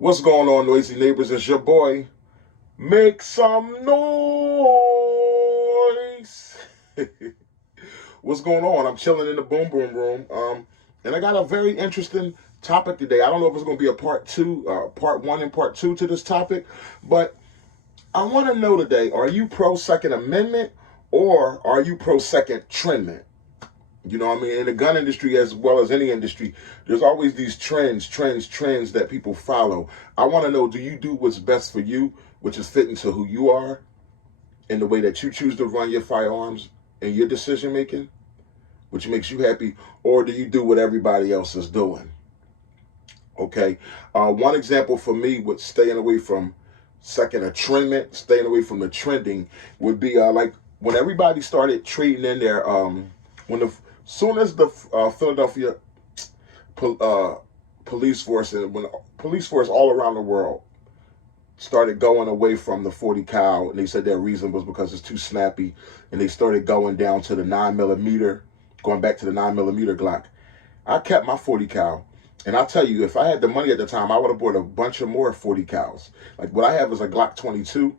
What's going on, noisy neighbors? It's your boy. Make some noise. What's going on? I'm chilling in the boom boom room. And I got a very interesting topic today. I don't know if it's going to be a part one and part two to this topic, but I want to know today: are you pro Second Amendment or are you pro Second Trendment? You know what I mean? In the gun industry, as well as any industry, there's always these trends that people follow. I want to know, do you do what's best for you, which is fitting to who you are in the way that you choose to run your firearms and your decision making, which makes you happy, or do you do what everybody else is doing? Okay. One example for me with staying away from second a trendment, staying away from the trending would be like when everybody started trading in their when the soon as the Philadelphia police force and when police force all around the world started going away from the 40 cal, and they said their reason was because it's too snappy, and they started going down to the 9mm, going back to the 9mm Glock. I kept my 40 cal, and I'll tell you, if I had the money at the time, I would have bought a bunch of more 40 cals. Like what I have is a Glock 22,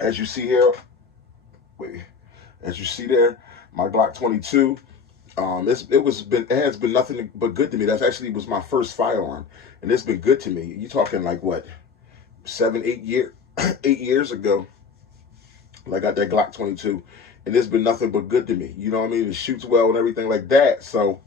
as you see here. Wait, as you see there, my Glock 22. It has been nothing but good to me. That's actually was my first firearm, and it's been good to me. You talking like what, 8 years ago? I got that Glock 22, and it's been nothing but good to me. You know what I mean? It shoots well and everything like that. So,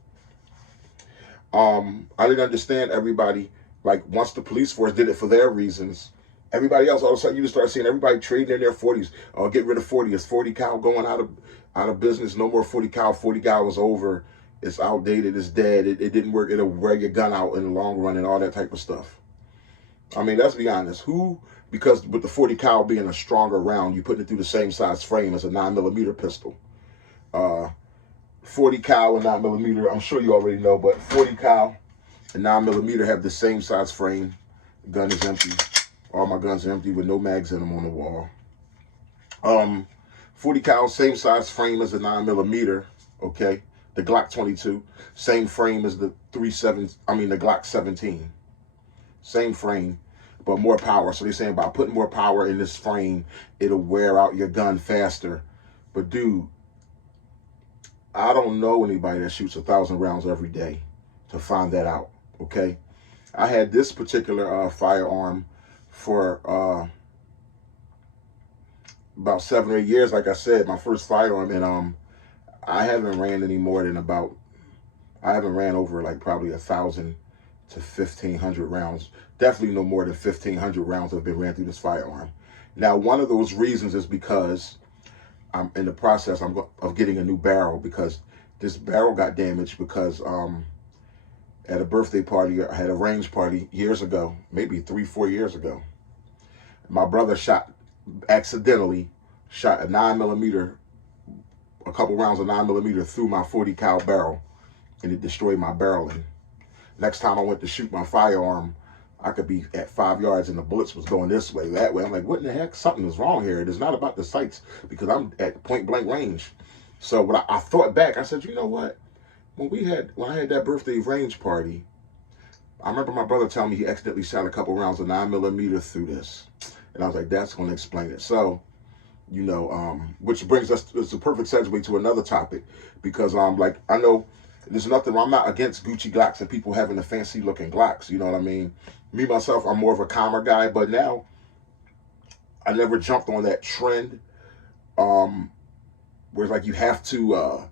I didn't understand everybody. Like once the police force did it for their reasons, everybody else all of a sudden you just start seeing everybody trading in their 40s. Oh, get rid of 40. It's 40 cal going out of business. No more 40 cal. 40 cal was over. It's outdated. It's dead. It didn't work. It'll wear your gun out in the long run and all that type of stuff. I mean, let's be honest. Because with the 40 cal being a stronger round, you putting it through the same size frame as a 9mm pistol. 40 cal and 9mm, I'm sure you already know, but 40 cal and 9mm have the same size frame. The gun is empty. All my guns are empty with no mags in them on the wall. 40 cal, same size frame as a 9mm, okay? The Glock 22, same frame as the the Glock 17. Same frame, but more power. So they're saying by putting more power in this frame, it'll wear out your gun faster. But dude, I don't know anybody that shoots 1,000 rounds every day to find that out, okay? I had this particular firearm for about 7 or 8 years, like I said, my first firearm, and I haven't ran over like probably 1,000 to 1,500 rounds. Definitely no more than 1,500 rounds have been ran through this firearm. Now, one of those reasons is because I'm in the process of getting a new barrel, because this barrel got damaged because at a birthday party, I had a range party years ago, maybe 3-4 years ago. My brother accidentally shot a 9mm, a couple rounds of 9mm through my 40 cal barrel, and it destroyed my barreling. Next time I went to shoot my firearm, I could be at 5 yards and the bullets was going this way, that way. I'm like, what in the heck? Something is wrong here. It is not about the sights, because I'm at point blank range. So when I thought back, I said, you know what? When I had that birthday range party, I remember my brother telling me he accidentally shot a couple rounds of 9mm through this. And I was like, that's going to explain it. So, you know, which brings us, it's a perfect segue to another topic, because like, I know there's nothing, I'm not against Gucci Glocks and people having the fancy looking Glocks, you know what I mean? Me, myself, I'm more of a calmer guy, but now I never jumped on that trend where it's like you have to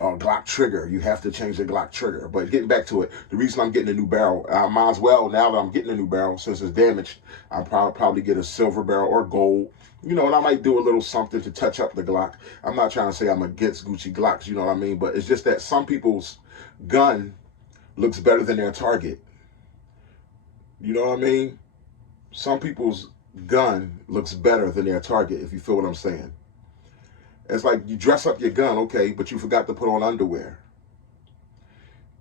Glock trigger, you have to change the Glock trigger. But getting back to it, the reason I'm getting a new barrel, I might as well, now that I'm getting a new barrel, since it's damaged, I'll probably get a silver barrel or gold, you know, and I might do a little something to touch up the Glock. I'm not trying to say I'm against Gucci Glocks, you know what I mean, but it's just that some people's gun looks better than their target. You know what I mean? Some people's gun looks better than their target, if you feel what I'm saying. It's like you dress up your gun, okay, but you forgot to put on underwear.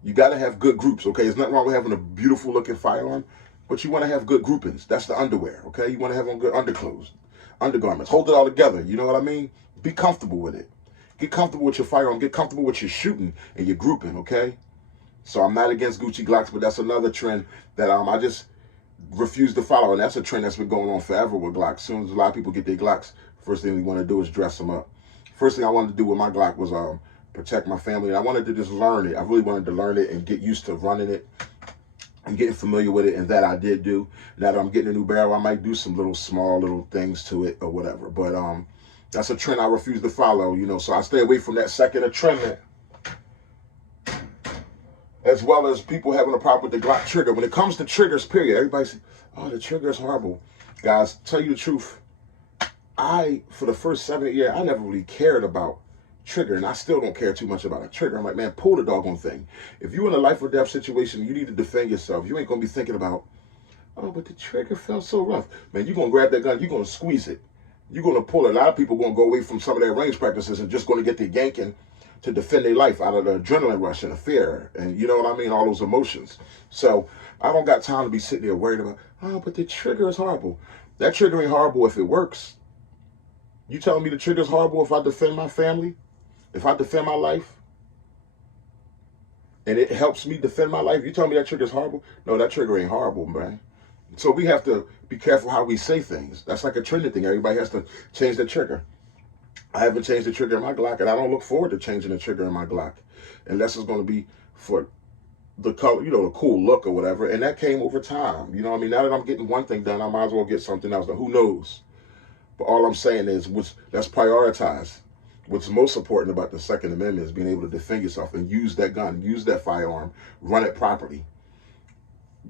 You got to have good groups, okay? There's nothing wrong with having a beautiful looking firearm, but you want to have good groupings. That's the underwear, okay? You want to have on good underclothes, undergarments. Hold it all together, you know what I mean? Be comfortable with it. Get comfortable with your firearm. Get comfortable with your shooting and your grouping, okay? So I'm not against Gucci Glocks, but that's another trend that refuse to follow. And that's a trend that's been going on forever with Glocks. As soon as a lot of people get their Glocks, first thing they want to do is dress them up. First thing I wanted to do with my Glock was protect my family. And I wanted to just learn it. I really wanted to learn it and get used to running it and getting familiar with it. And that I did do. Now that I'm getting a new barrel, I might do some small little things to it or whatever. But that's a trend I refuse to follow, you know. So I stay away from that second of trend, as well as people having a problem with the Glock trigger. When it comes to triggers, period, everybody says, oh, the trigger is horrible. Guys, tell you the truth, for the first 7 years, I never really cared about trigger, and I still don't care too much about a trigger. I'm like, man, pull the doggone thing. If you're in a life or death situation, you need to defend yourself. You ain't going to be thinking about, oh, but the trigger felt so rough. Man, you're going to grab that gun, you're going to squeeze it. You're going to pull it. A lot of people are going to go away from some of their range practices and just going to get the yanking to defend their life out of the adrenaline rush and the fear, and you know what I mean, all those emotions. So I don't got time to be sitting there worried about, oh, but the trigger is horrible. That trigger ain't horrible if it works. You telling me the trigger is horrible if I defend my family, if I defend my life, and it helps me defend my life? You telling me that trigger is horrible? No, that trigger ain't horrible, man. So we have to be careful how we say things. That's like a trending thing. Everybody has to change the trigger. I haven't changed the trigger in my Glock, and I don't look forward to changing the trigger in my Glock unless it's going to be for the color, you know, the cool look or whatever. And that came over time. You know what I mean? Now that I'm getting one thing done, I might as well get something else. Now, who knows? But all I'm saying is, let's prioritize. What's most important about the Second Amendment is being able to defend yourself and use that gun, use that firearm, run it properly.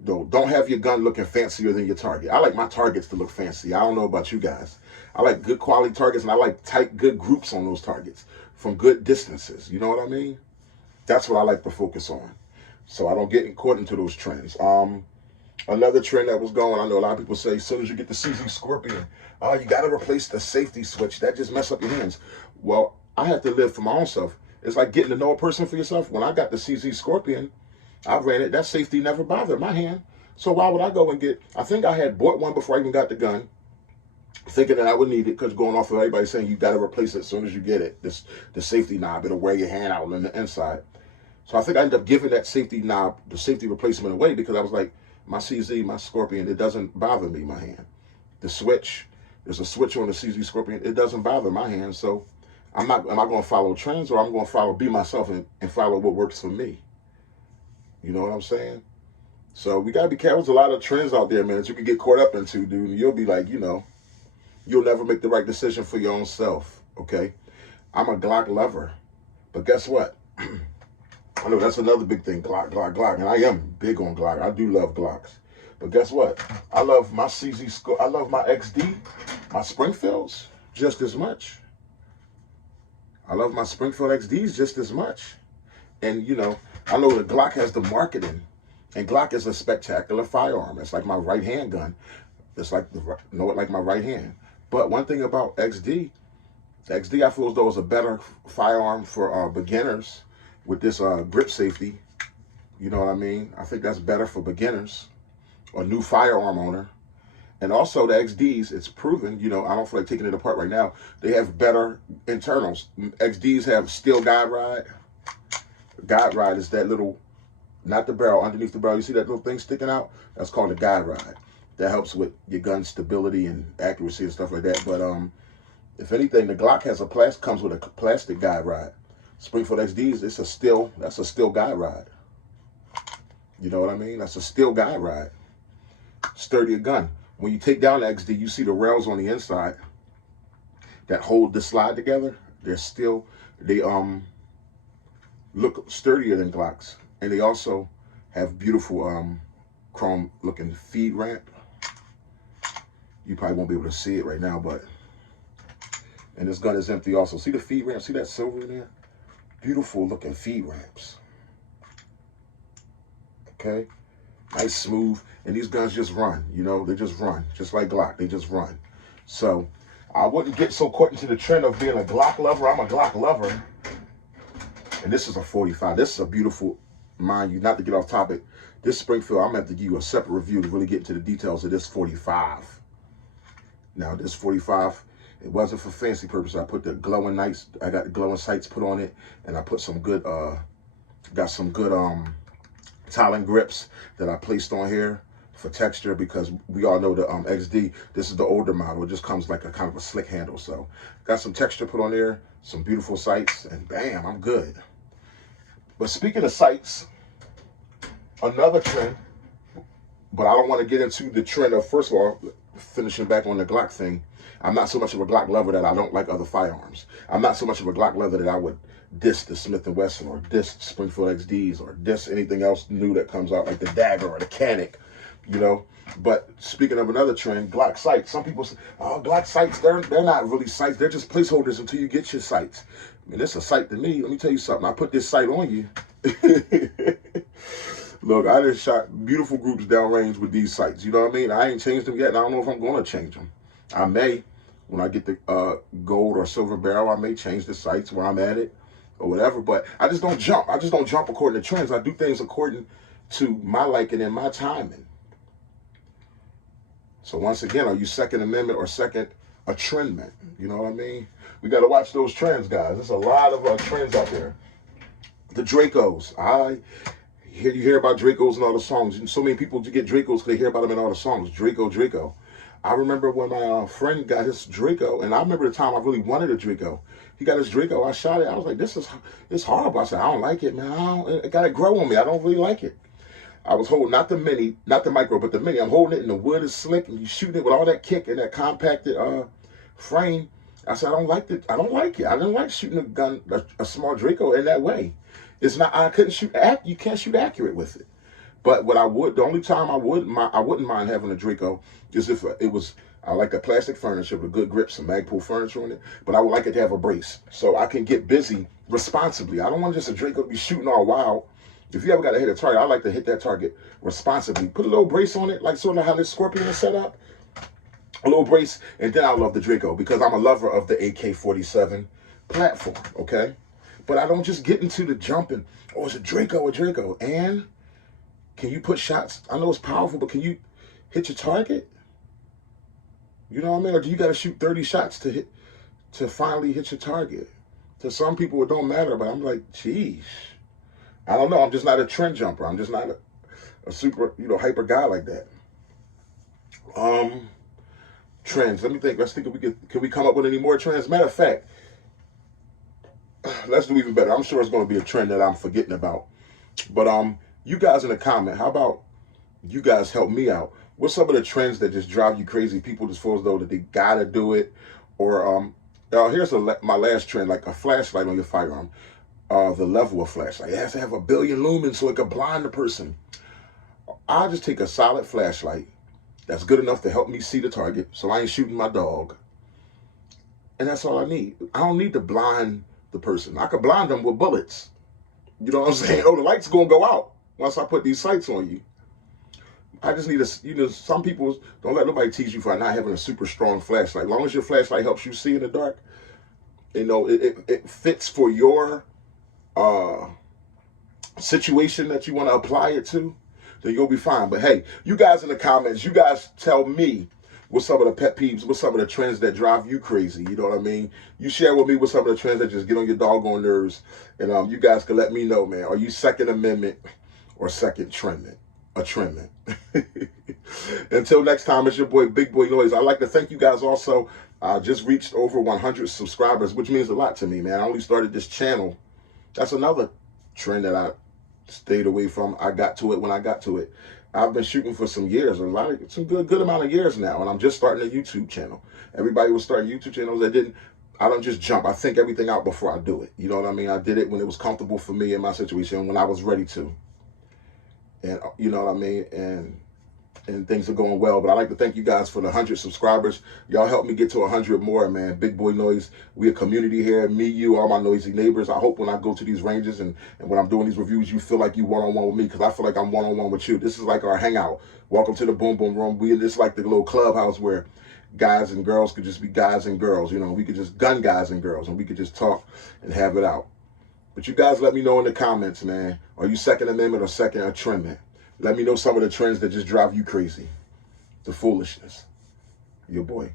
Don't have your gun looking fancier than your target. I like my targets to look fancy. I don't know about you guys. I like good quality targets, and I like tight, good groups on those targets from good distances. You know what I mean? That's what I like to focus on. So I don't get caught into those trends. Another trend that was going, I know a lot of people say, as soon as you get the CZ Scorpion, you got to replace the safety switch. That just mess up your hands. Well, I have to live for my own self. It's like getting to know a person for yourself. When I got the CZ Scorpion, I ran it. That safety never bothered my hand. So why would I go and I think I had bought one before I even got the gun, thinking that I would need it, because going off of everybody saying you got to replace it as soon as you get it. The safety knob, it'll wear your hand out on the inside. So I think I ended up giving that safety knob, the safety replacement, away, because I was like, my CZ, my Scorpion, it doesn't bother me, my hand. The switch, there's a switch on the CZ Scorpion, it doesn't bother my hand. So am I going to follow trends, or I'm going to be myself and follow what works for me? You know what I'm saying? So we got to be careful. There's a lot of trends out there, man, that you can get caught up into, dude. And you'll be like, you know, you'll never make the right decision for your own self, okay? I'm a Glock lover. But guess what? I know that's another big thing, Glock, Glock, Glock. And I am big on Glock. I do love Glocks. But guess what? I love my CZ, I love my XD, my Springfields just as much. I love my Springfield XDs just as much. And, you know, I know that Glock has the marketing, and Glock is a spectacular firearm. It's like my right hand gun. It's like like my right hand. But one thing about XD I feel as though is a better firearm for beginners with this grip safety. You know what I mean? I think that's better for beginners or new firearm owner. And also the XDs, it's proven, you know, I don't feel like taking it apart right now. They have better internals. XDs have steel guide ride. Guide ride is that little, not the barrel, underneath the barrel. You see that little thing sticking out? That's called a guide ride. That helps with your gun stability and accuracy and stuff like that. But if anything, the Glock comes with a plastic guide ride. Springfield XDs, that's a steel guide ride. You know what I mean? That's a steel guide ride. Sturdier gun. When you take down the XD, you see the rails on the inside that hold the slide together. They look sturdier than Glocks. And they also have beautiful chrome looking feed ramp. You probably won't be able to see it right now, and this gun is empty also. See the feed ramp? See that silver in there? Beautiful looking feed ramps. Okay? Nice, smooth. And these guns just run, you know, they just run. Just like Glock, they just run. So I wouldn't get so caught into the trend of being a Glock lover. I'm a Glock lover. And this is a 45. This is a beautiful, mind you, not to get off topic. This Springfield, I'm going to have to give you a separate review to really get into the details of this 45. Now, this 45, it wasn't for fancy purposes. I put the glowing lights, I got the glowing sights put on it, and I put some good, got some good Talon grips that I placed on here for texture, because we all know the XD, this is the older model. It just comes like a kind of a slick handle. So got some texture put on there, some beautiful sights, and bam, I'm good. But speaking of sights, another trend, but I don't want to get into the trend of, first of all, finishing back on the Glock thing. I'm not so much of a Glock lover that I don't like other firearms. I'm not so much of a Glock lover that I would diss the Smith & Wesson or diss Springfield XDs or diss anything else new that comes out, like the Dagger or the Canic, you know. But speaking of another trend, Glock sights. Some people say, oh, Glock sights, they're not really sights. They're just placeholders until you get your sights. I mean, it's a sight to me. Let me tell you something. I put this sight on you. Look, I just shot beautiful groups downrange with these sights. You know what I mean? I ain't changed them yet, and I don't know if I'm going to change them. I may, when I get the gold or silver barrel, I may change the sights where I'm at it or whatever. But I just don't jump. I just don't jump according to trends. I do things according to my liking and my timing. So once again, are you Second Amendment or second a trendment? You know what I mean? We got to watch those trends, guys. There's a lot of trends out there. The Dracos. You hear about Dracos in all the songs. And so many people get Dracos because they hear about them in all the songs. Draco. I remember when my friend got his Draco, and I remember the time I really wanted a Draco. He got his Draco. I shot it. I was like, it's horrible. I said, I don't like it, man. It got to grow on me. I don't really like it. I was holding, not the mini, not the micro, but the mini. I'm holding it, and the wood is slick, and you shooting it with all that kick and that compacted frame. I said, I don't like it. I didn't like shooting a gun, a small Draco in that way. It's not. I couldn't shoot. You can't shoot accurate with it. But what I would, the only time I wouldn't mind having a Draco is if it was. I like the plastic furniture with a good grip, some Magpul furniture on it. But I would like it to have a brace so I can get busy responsibly. I don't want just a Draco to be shooting all wild. If you ever got to hit a target, I like to hit that target responsibly. Put a little brace on it, like sort of how this Scorpion is set up. A little brace, and then I love the Draco because I'm a lover of the AK-47 platform. Okay. But I don't just get into the jumping. Oh, it's a Draco. And can you put shots? I know it's powerful, but can you hit your target? You know what I mean? Or do you got to shoot 30 shots to finally hit your target? To some people, it don't matter, but I'm like, geez. I don't know. I'm just not a trend jumper. I'm just not a super, hyper guy like that. Trends. Let me think. Let's think if can we come up with any more trends? Matter of fact, let's do even better. I'm sure it's going to be a trend that I'm forgetting about. But you guys in the comment, how about you guys help me out? What's some of the trends that just drive you crazy? People just feel as though that they gotta do it. Or here's my last trend, like a flashlight on your firearm. The level of flashlight. It has to have 1 billion lumens so it can blind the person. I'll just take a solid flashlight that's good enough to help me see the target so I ain't shooting my dog. And that's all I need. I don't need to blind the person. I could blind them with bullets. You know what I'm saying? Oh, the light's gonna go out once I put these sights on you. I just need some people don't let nobody tease you for not having a super strong flashlight. As long as your flashlight helps you see in the dark, it fits for your situation that you want to apply it to, then you'll be fine. But hey, you guys in the comments, you guys tell me what's some of the pet peeves, what's some of the trends that drive you crazy. You know what I mean? You share with me what some of the trends that just get on your doggone nerves. And you guys can let me know, man. Are you Second Amendment or second trendment? A trendment. Until next time, it's your boy Big Boy Noise. I'd like to thank you guys also. I just reached over 100 subscribers, which means a lot to me, man. I only started this channel. That's another trend that I stayed away from. I got to it when I got to it. I've been shooting for some years, some good amount of years now, and I'm just starting a YouTube channel. Everybody was starting YouTube channels I don't just jump. I think everything out before I do it. You know what I mean? I did it when it was comfortable for me in my situation, when I was ready to. And you know what I mean? And things are going well. But I'd like to thank you guys for the 100 subscribers. Y'all helped me get to 100 more, man. Big Boy Noise. We a community here. Me, you, all my noisy neighbors. I hope when I go to these ranges and when I'm doing these reviews, you feel like you one-on-one with me, because I feel like I'm one-on-one with you. This is like our hangout. Welcome to the Boom Boom Room. This is like the little clubhouse where guys and girls could just be guys and girls. We could just gun guys and girls, and we could just talk and have it out. But you guys let me know in the comments, man. Are you Second Amendment or second a trendment? Let me know some of the trends that just drive you crazy. The foolishness. Your boy.